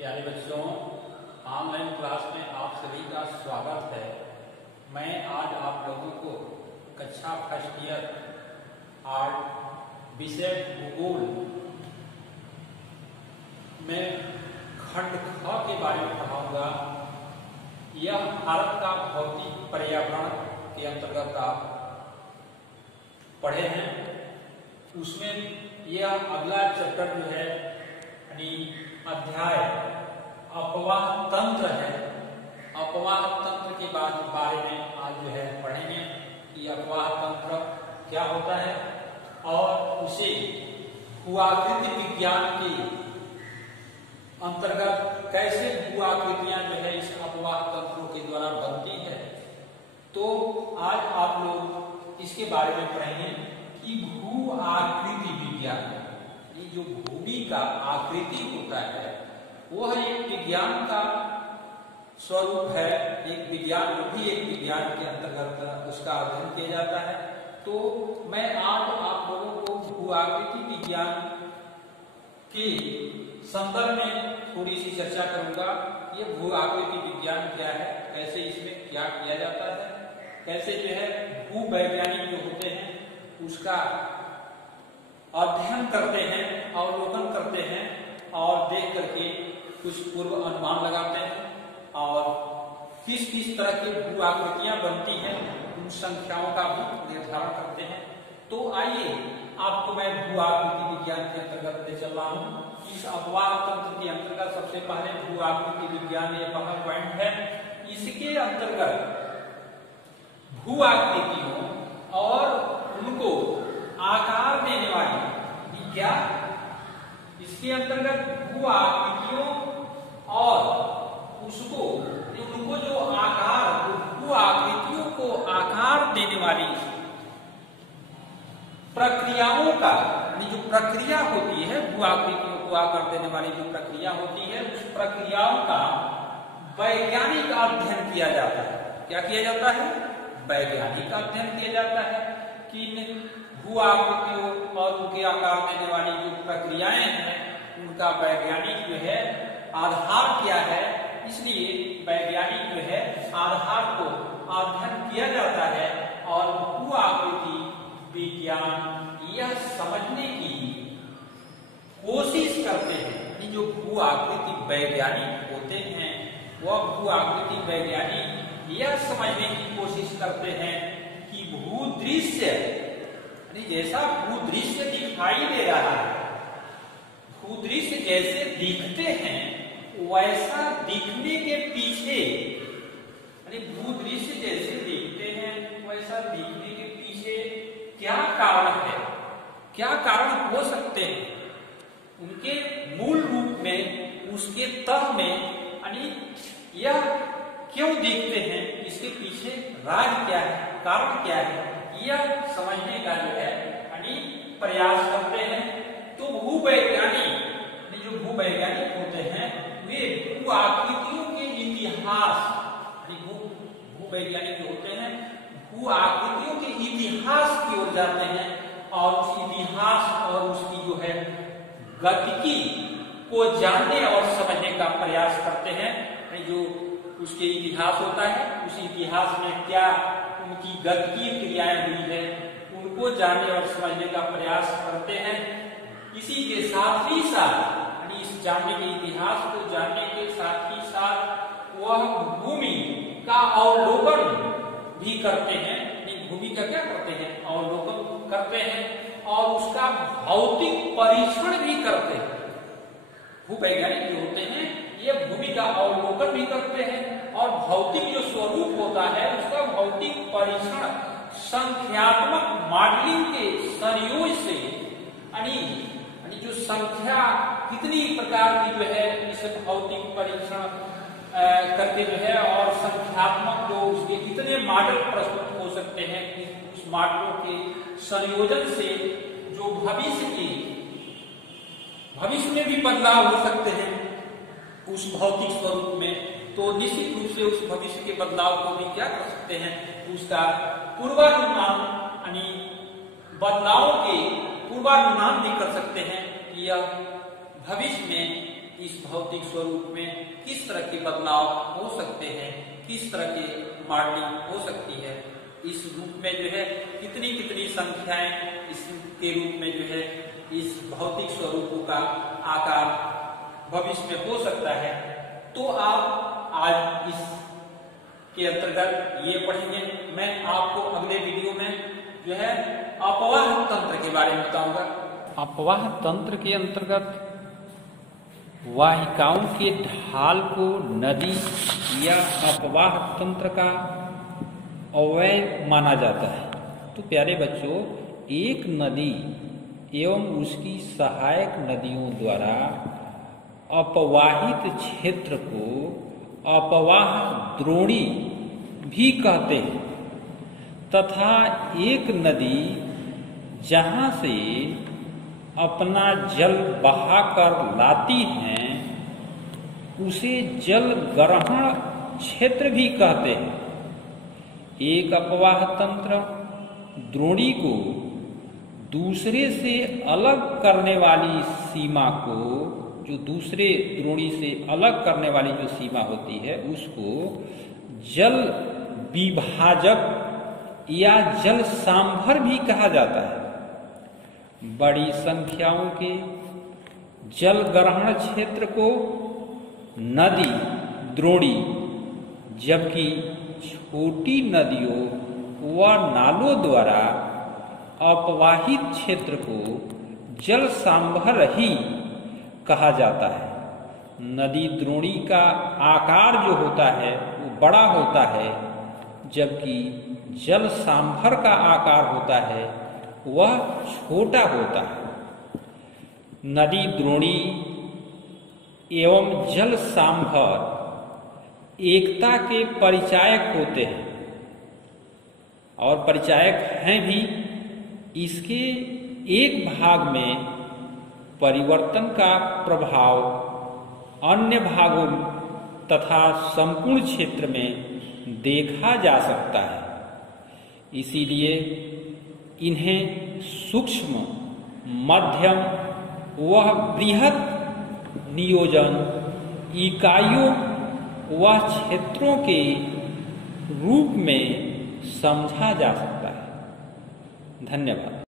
प्यारे बच्चों, online class में आप सभी का स्वागत है। मैं आज आप लोगों को कक्षा फर्स्ट ईयर आर्ट विषय भूगोल में खंड ख के बारे में पढ़ाऊंगा। यह भारत का भौतिक पर्यावरण के अंतर्गत आप पढ़े हैं। उसमें यह अगला चैप्टर जो है यानी अध्याय अपवाह तंत्र है। अपवाह तंत्र के बारे में आज जो है पढ़ेंगे कि अपवाह तंत्र क्या होता है और उसे भूआकृति विज्ञान के अंतर्गत कैसे भूआकृतियां जो है इस अपवाह तंत्रों के द्वारा बनती है। तो आज आप लोग इसके बारे में पढ़ेंगे कि भू आकृति विज्ञान, ये जो भूमि का आकृति होता है वह एक विज्ञान का स्वरूप है। एक विज्ञान, वो भी एक विज्ञान के अंतर्गत उसका अध्ययन किया जाता है। तो मैं आज आप लोगों को भू आकृति विज्ञान के संदर्भ में थोड़ी सी चर्चा करूंगा। ये भू आकृति विज्ञान क्या है, कैसे इसमें क्या किया जाता है, कैसे जो है भू वैज्ञानिक जो होते हैं उसका अध्ययन करते हैं, अवलोकन करते हैं और देख करके कुछ पूर्व अनुमान लगाते हैं और किस किस तरह की भू आकृतियां बनती हैं उन संख्याओं का भी निर्धारण करते हैं। तो आइए आपको मैं भू आकृति विज्ञान के अंतर्गत ले चल रहा हूँ। इस अपवाह तंत्र के अंतर्गत सबसे पहले भू आकृति विज्ञान ये पहला पॉइंट है। इसके अंतर्गत भू आकृतियों और उनको आकार देने वाली क्या, इसके अंतर्गत भू आकृतियों और उसको उनको जो आकार, भू आकृतियों को आकार देने वाली प्रक्रियाओं का, जो प्रक्रिया होती है भू आकृतियों को आकार देने वाली जो प्रक्रिया होती है उस प्रक्रियाओं का वैज्ञानिक अध्ययन किया जाता है। क्या किया जाता है? वैज्ञानिक अध्ययन किया जाता है कि भू आकृतियों और उनके आकार देने वाली जो प्रक्रियाएं हैं उनका वैज्ञानिक जो है आधार क्या है। इसलिए वैज्ञानिक जो है आधार को अध्ययन किया जाता है और भू आकृति विज्ञान यह समझने की कोशिश करते हैं। जो भू आकृति वैज्ञानिक होते हैं वह भू आकृति वैज्ञानिक यह समझने की कोशिश करते हैं कि भूदृश्य, जैसा भूदृश्य दिखाई दे रहा है, भूदृश्य जैसे दिखते हैं वैसा दिखने के पीछे, भूदृश्य जैसे दिखते हैं वैसा दिखने के पीछे क्या कारण है, क्या कारण हो सकते हैं, उनके मूल रूप में, उसके तह में यह क्यों दिखते हैं, इसके पीछे राज क्या है, कारण क्या है, यह समझने का जो है प्रयास करते हैं। तो भूवैज्ञानिक, जो भूवैज्ञानिक होते हैं वे भू आकृतियों के इतिहास, भूवैज्ञानिक जो होते हैं भू आकृतियों के इतिहास की ओर जाते हैं और उस इतिहास और उसकी जो है गतिकी को जानने और समझने का प्रयास करते हैं। जो उसके इतिहास होता है उस इतिहास में क्या उनकी गतिकीय क्रियाएं हुई है उनको जानने और समझने का प्रयास करते हैं। इसी के साथ ही साथ इस जानने के इतिहास को जानने के साथ ही साथ वह भूमि का अवलोकन भी करते हैं। भूमि का क्या करते हैं? अवलोकन करते हैं और उसका भौतिक परीक्षण भी करते हैं। भूवैज्ञानिक जो होते हैं ये भूमि का अवलोकन भी करते हैं और भौतिक जो स्वरूप होता है उसका भौतिक परीक्षण संख्यात्मक मॉडलिंग के संयोग से जो संख्या कितनी प्रकार की जो है इस भौतिक परीक्षण करके जो है और संख्यात्मक जो उसके कितने मॉडल प्रस्तुत हो सकते हैं, उस मॉडलों के संयोजन से जो भविष्य में भी बदलाव हो सकते हैं उस भौतिक स्वरूप में, तो निश्चित रूप से उस भविष्य के बदलाव को भी क्या कर सकते हैं, उसका पूर्वानुमान, बदलावों के पूर्वानुमान भी कर सकते हैं कि यह भविष्य में इस भौतिक स्वरूप में किस तरह के बदलाव हो सकते हैं, किस तरह की मॉडलिंग हो सकती है, इस रूप में जो है कितनी कितनी संख्याएं इसके रूप में जो है इस भौतिक स्वरूपों का आकार भविष्य में हो सकता है। तो आप आज इस के अंतर्गत ये पढ़ेंगे। मैं आपको अगले वीडियो में जो है अपवाह तंत्र के बारे में बताऊंगा। अपवाह तंत्र के अंतर्गत वाहिकाओं के ढाल को नदी या अपवाह तंत्र का अवयव माना जाता है। तो प्यारे बच्चों, एक नदी एवं उसकी सहायक नदियों द्वारा अपवाहित क्षेत्र को अपवाह द्रोणी भी कहते हैं तथा एक नदी जहां से अपना जल बहाकर लाती है उसे जल ग्रहण क्षेत्र भी कहते हैं। एक अपवाह तंत्र द्रोणी को दूसरे से अलग करने वाली सीमा को, जो दूसरे द्रोणी से अलग करने वाली जो सीमा होती है उसको जल विभाजक या जल सांभर भी कहा जाता है। बड़ी संख्याओं के जल ग्रहण क्षेत्र को नदी द्रोणी, जबकि छोटी नदियों व नालों द्वारा अपवाहित क्षेत्र को जल सांभर ही कहा जाता है। नदी द्रोणी का आकार जो होता है वो बड़ा होता है, जबकि जल सांभर का आकार होता है वह छोटा होता है। नदी द्रोणी एवं जल सांभर एकता के परिचायक होते हैं और परिचायक हैं भी। इसके एक भाग में परिवर्तन का प्रभाव अन्य भागों तथा संपूर्ण क्षेत्र में देखा जा सकता है। इसीलिए इन्हें सूक्ष्म, मध्यम व बृहत नियोजन इकाइयों व क्षेत्रों के रूप में समझा जा सकता है। धन्यवाद।